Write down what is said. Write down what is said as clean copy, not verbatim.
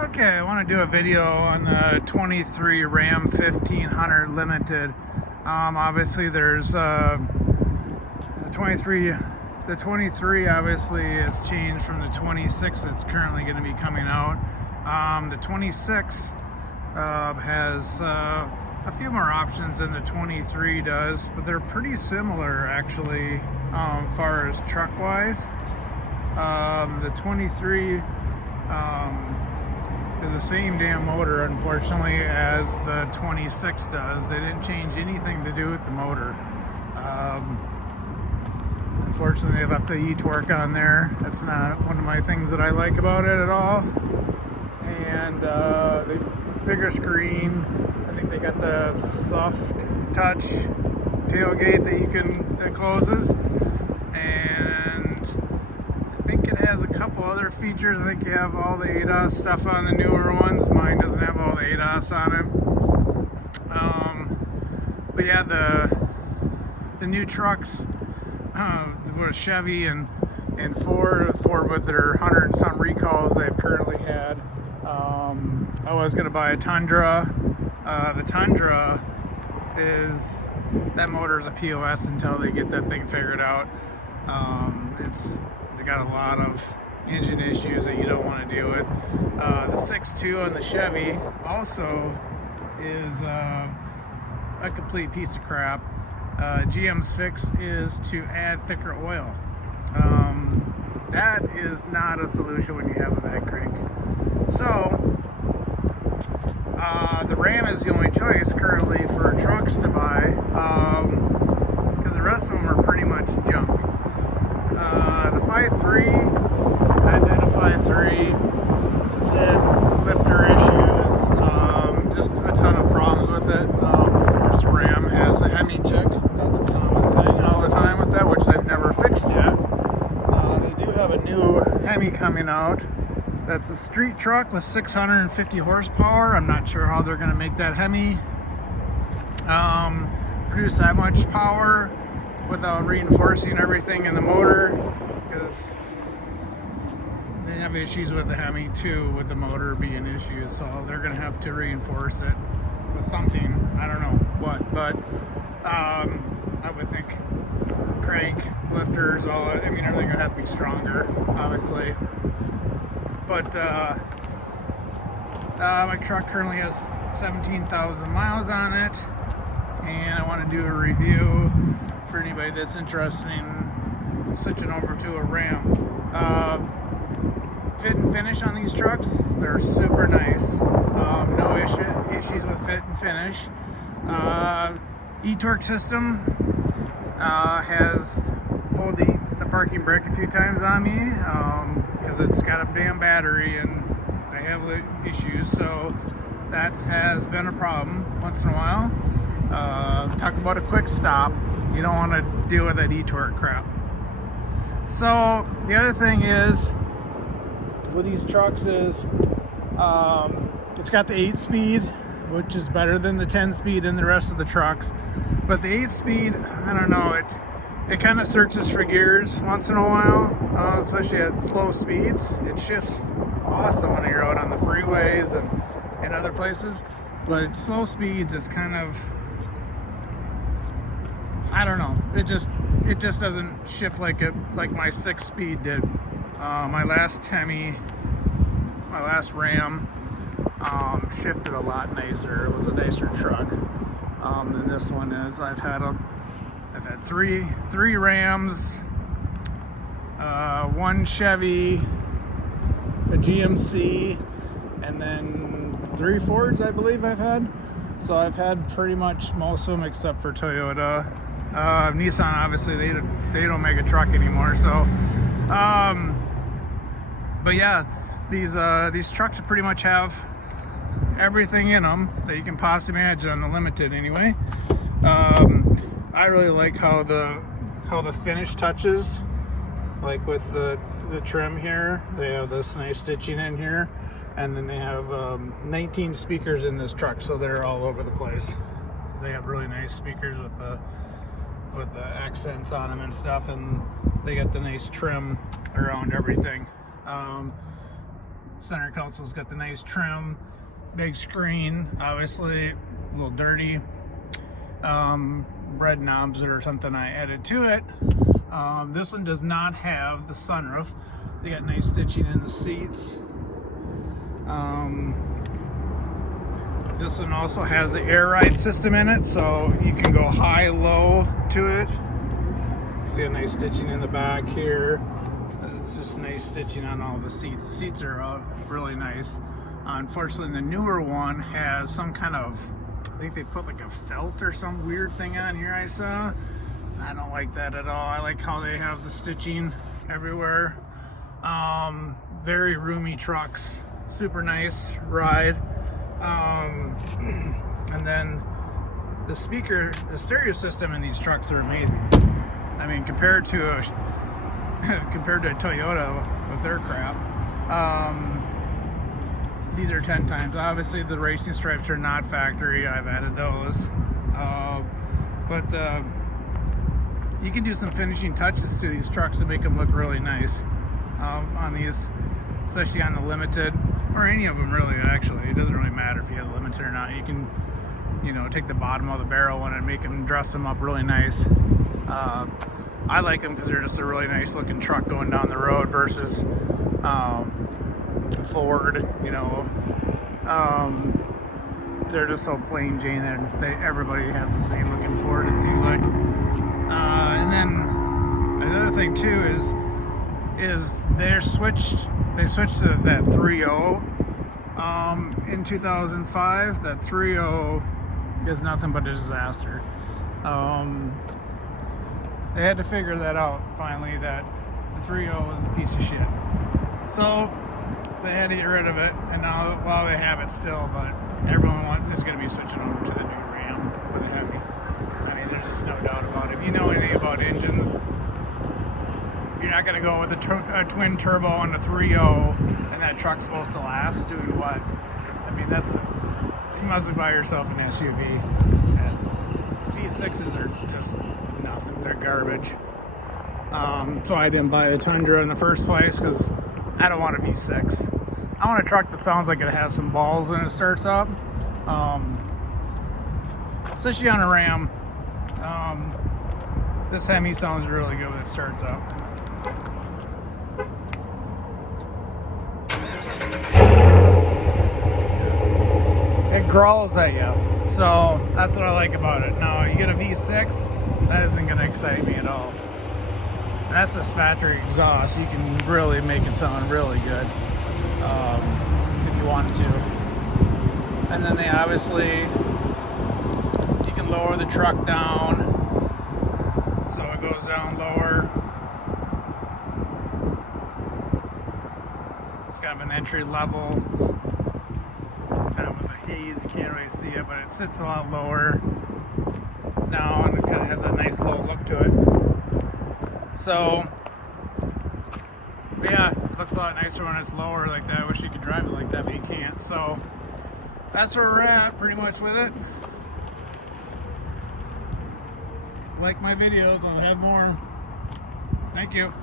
Okay, I want to do a video on the 23 Ram 1500 Limited. Obviously, there's the 23. The 23 obviously has changed from the 26 that's currently going to be coming out. The 26 has a few more options than the 23 does, but they're pretty similar actually, as far as truck wise. The 23 is the same damn motor, unfortunately, as the 26 does. They didn't change anything to do with the motor. Unfortunately, they left the e-torque on there. That's not one of my things that I like about it at all. And the bigger screen. I think they got the soft touch tailgate that closes. And I think it has a couple other features. I think you have all the ADAS stuff on the newer ones. Mine doesn't have all the ADAS on it. But yeah, the new trucks, with Chevy and Ford with their 100 and some recalls they've currently had. I was going to buy a Tundra. The Tundra that motor is a POS until they get that thing figured out. They got a lot of engine issues that you don't want to deal with. The 6.2 on the Chevy also is a complete piece of crap. GM's fix is to add thicker oil. That is not a solution when you have a bad crank. So the Ram is the only choice currently for trucks to buy, because the rest of them are pretty much junk. The 5.3, identified 3, had lifter issues, just a ton of problems with it. Of course, Ram has a Hemi tick. That's a common thing all the time with that, which they've never fixed yet. They do have a new Hemi coming out. That's a street truck with 650 horsepower. I'm not sure how they're going to make that Hemi produce that much power without reinforcing everything in the motor, because they have issues with the Hemi too, with the motor being issues. So they're going to have to reinforce it with something. I don't know what, but I would think crank, lifters, everything going to have to be stronger, obviously. But my truck currently has 17,000 miles on it, and I want to do a review for anybody that's interested in switching over to a Ram. Fit and finish on these trucks, they're super nice. No issues with fit and finish. E-torque system has pulled the parking brake a few times on me, because it's got a damn battery and I have issues, so that has been a problem once in a while. Talk about a quick stop, you don't want to deal with that e-torque crap. So the other thing is with these trucks is it's got the 8-speed, which is better than the 10-speed in the rest of the trucks, but the 8-speed, I don't know, it kind of searches for gears once in a while, especially at slow speeds. It shifts awesome when you're out on the freeways and other places, but at slow speeds it's kind of, I don't know, it just doesn't shift like my 6-speed did. My last Hemi, my last Ram, shifted a lot nicer. It was a nicer truck than this one is. I've had three Rams, one Chevy, a GMC, and then 3 Fords, I believe I've had. So I've had pretty much most of them except for Toyota. Nissan, obviously, they don't make a truck anymore. So, but yeah, these trucks pretty much have everything in them that you can possibly imagine on the Limited, anyway. I really like how the finish touches, like with the trim here. They have this nice stitching in here, and then they have 19 speakers in this truck, so they're all over the place. They have really nice speakers with the accents on them and stuff, and they got the nice trim around everything. Center console's got the nice trim, big screen, obviously a little dirty. Bread knobs or something I added to it. This one does not have the sunroof. They got nice stitching in the seats. This one also has the air ride system in it, so you can go high, low to it. See a nice stitching in the back here. It's just nice stitching on all the seats. The seats are really nice. Unfortunately, the newer one has some kind of, I think they put like a felt or some weird thing on here I saw. I don't like that at all. I like how they have the stitching everywhere. Very roomy trucks. Super nice ride. And then the stereo system in these trucks are amazing. I mean, compared to a Toyota with their crap, these are 10 times. Obviously, the racing stripes are not factory. I've added those, but you can do some finishing touches to these trucks to make them look really nice on these, especially on the Limited, or any of them really. Actually, it doesn't really matter if you have the Limited or not. You can, take the bottom of the barrel one and make them, dress them up really nice. I like them because they're just a really nice looking truck going down the road versus Ford. They're just so plain Jane that everybody has the same looking Ford, it seems like. And then another thing too is they switched to that 3.0 in 2005. That 3.0 is nothing but a disaster. They had to figure that out finally, that the 3.0 was a piece of shit. So they had to get rid of it, and now, well, they have it still, but everyone is going to be switching over to the new Ram with a Hemi. I mean, there's just no doubt about it. If you know anything about engines, you're not going to go with a twin turbo on a 3.0 and that truck's supposed to last doing what? I mean, you must buy yourself an SUV. V6s are just nothing. They're garbage. So I didn't buy the Tundra in the first place because I don't want a V6. I want a truck that sounds like it has some balls when it starts up. Especially on a Ram. This Hemi sounds really good when it starts up. It growls at you. So that's what I like about it. Now you get a V6, that isn't going to excite me at all. That's a factory exhaust. You can really make it sound really good if you wanted to. And then they obviously, you can lower the truck down so it goes down lower. It's kind of an entry level. It's kind of with a haze, you can't really see it, but it sits a lot lower now, and it kind of has a nice low look to it. So, but yeah, it looks a lot nicer when it's lower like that. I wish you could drive it like that, but you can't. So that's where we're at pretty much with it. Like my videos, I'll have more. Thank you.